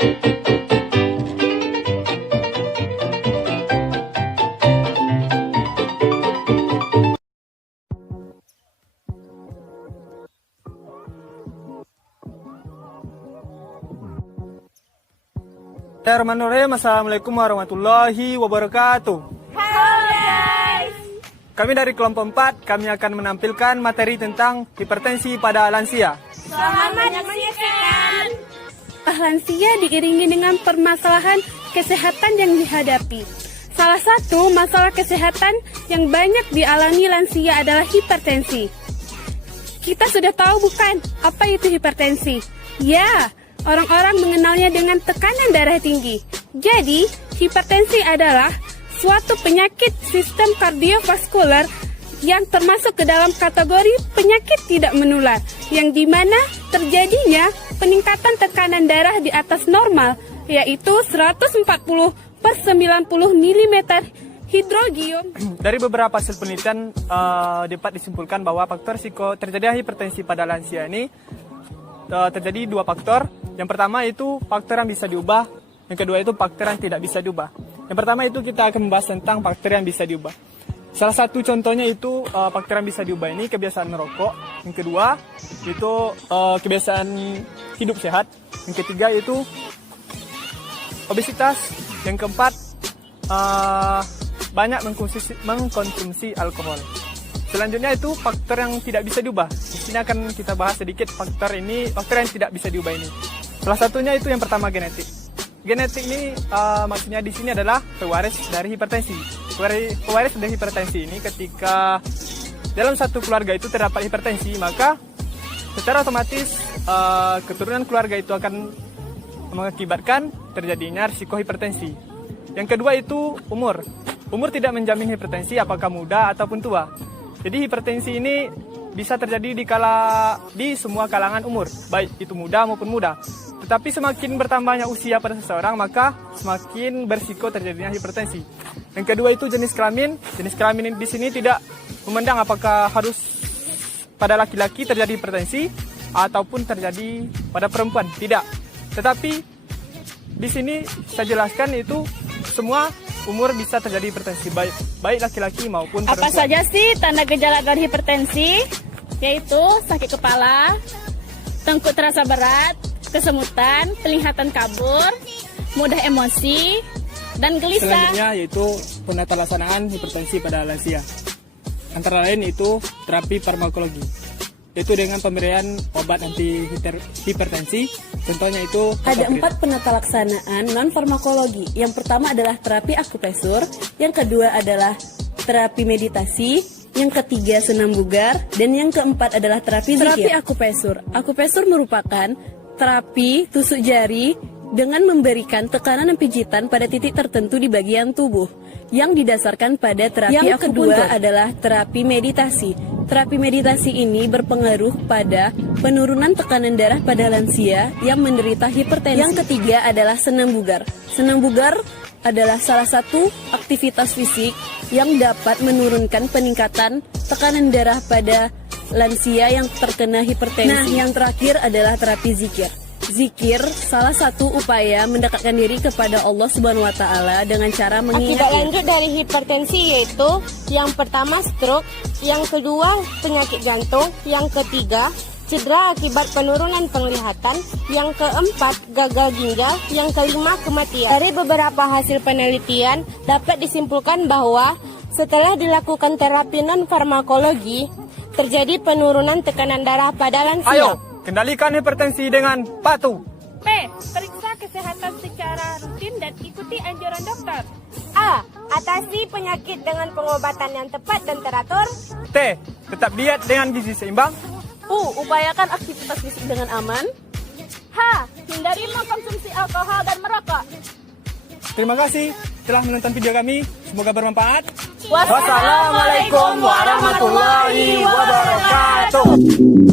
Bismillahirrahmanirrahim. Assalamualaikum warahmatullahi wabarakatuh. Halo guys. Kami dari kelompok 4, kami akan menampilkan materi tentang hipertensi pada lansia. Selamat menyaksikan. Lansia diiringi dengan permasalahan kesehatan yang dihadapi. Salah satu masalah kesehatan yang banyak dialami lansia adalah hipertensi. Kita sudah tahu bukan apa itu hipertensi? Ya, orang-orang mengenalnya dengan tekanan darah tinggi. Jadi, hipertensi adalah suatu penyakit sistem kardiovaskular yang termasuk ke dalam kategori penyakit tidak menular, yang dimana terjadinya peningkatan tekanan darah di atas normal, yaitu 140/90 mm hidrogium. Dari beberapa hasil penelitian dapat disimpulkan bahwa faktor risiko terjadinya hipertensi pada lansia ini terjadi dua faktor. Yang pertama itu faktor yang bisa diubah, yang kedua itu faktor yang tidak bisa diubah. Yang pertama itu kita akan membahas tentang faktor yang bisa diubah. Salah satu contohnya itu faktor yang bisa diubah ini kebiasaan merokok. Yang kedua itu kebiasaan hidup sehat. Yang ketiga itu obesitas. Yang keempat banyak mengkonsumsi alkohol. Selanjutnya itu faktor yang tidak bisa diubah. Di sini akan kita bahas sedikit faktor yang tidak bisa diubah ini. Salah satunya itu yang pertama genetik. Genetik ini maksudnya di sini adalah pewaris dari hipertensi. Pewaris dari hipertensi ini ketika dalam satu keluarga itu terdapat hipertensi, maka secara otomatis keturunan keluarga itu akan mengakibatkan terjadinya risiko hipertensi. Yang kedua itu umur. Umur tidak menjamin hipertensi apakah muda ataupun tua. Jadi hipertensi ini bisa terjadi di semua kalangan umur, baik itu muda maupun muda. Tetapi semakin bertambahnya usia pada seseorang, maka semakin berisiko terjadinya hipertensi. Yang kedua itu jenis kelamin. Jenis kelamin di sini tidak memandang apakah harus pada laki-laki terjadi hipertensi ataupun terjadi pada perempuan. Tidak. Tetapi di sini saya jelaskan itu semua umur bisa terjadi hipertensi, baik laki-laki maupun perempuan. Apa saja sih tanda gejala dari hipertensi? Yaitu sakit kepala, tengkuk terasa berat, kesemutan, penglihatan kabur, mudah emosi, dan gelisah. Selanjutnya yaitu penata laksanaan hipertensi pada lansia. Antara lain itu terapi farmakologi, yaitu dengan pemberian obat anti hipertensi. Contohnya itu ada 4 penata laksanaan non-farmakologi. Yang pertama adalah terapi akupresur, yang kedua adalah terapi meditasi, yang ketiga senam bugar, dan yang keempat adalah terapi zikir. Terapi akupresur. Akupresur merupakan terapi tusuk jari dengan memberikan tekanan dan pijitan pada titik tertentu di bagian tubuh yang didasarkan pada terapi akupuntur. Yang kedua adalah terapi meditasi. Terapi meditasi ini berpengaruh pada penurunan tekanan darah pada lansia yang menderita hipertensi. Yang ketiga adalah senam bugar. Senam bugar adalah salah satu aktivitas fisik yang dapat menurunkan peningkatan tekanan darah pada lansia yang terkena hipertensi. Nah, yang terakhir adalah terapi zikir. Zikir salah satu upaya mendekatkan diri kepada Allah Subhanahu wa taala dengan cara mengingatnya. Akibat lanjut dari hipertensi yaitu yang pertama stroke, yang kedua penyakit jantung, yang ketiga cedera akibat penurunan penglihatan, yang keempat gagal ginjal, yang kelima kematian. Dari beberapa hasil penelitian dapat disimpulkan bahwa setelah dilakukan terapi non farmakologi terjadi penurunan tekanan darah pada lansia. Ayo, kendalikan hipertensi dengan patuh. P. Periksa kesehatan secara rutin dan ikuti anjuran dokter. A. Atasi penyakit dengan pengobatan yang tepat dan teratur. T. Tetap diet dengan gizi seimbang. U. Upayakan aktivitas fisik dengan aman. H. Hindari mengkonsumsi alkohol dan merokok. Terima kasih telah menonton video kami. Semoga bermanfaat. Wassalamualaikum warahmatullahi wabarakatuh.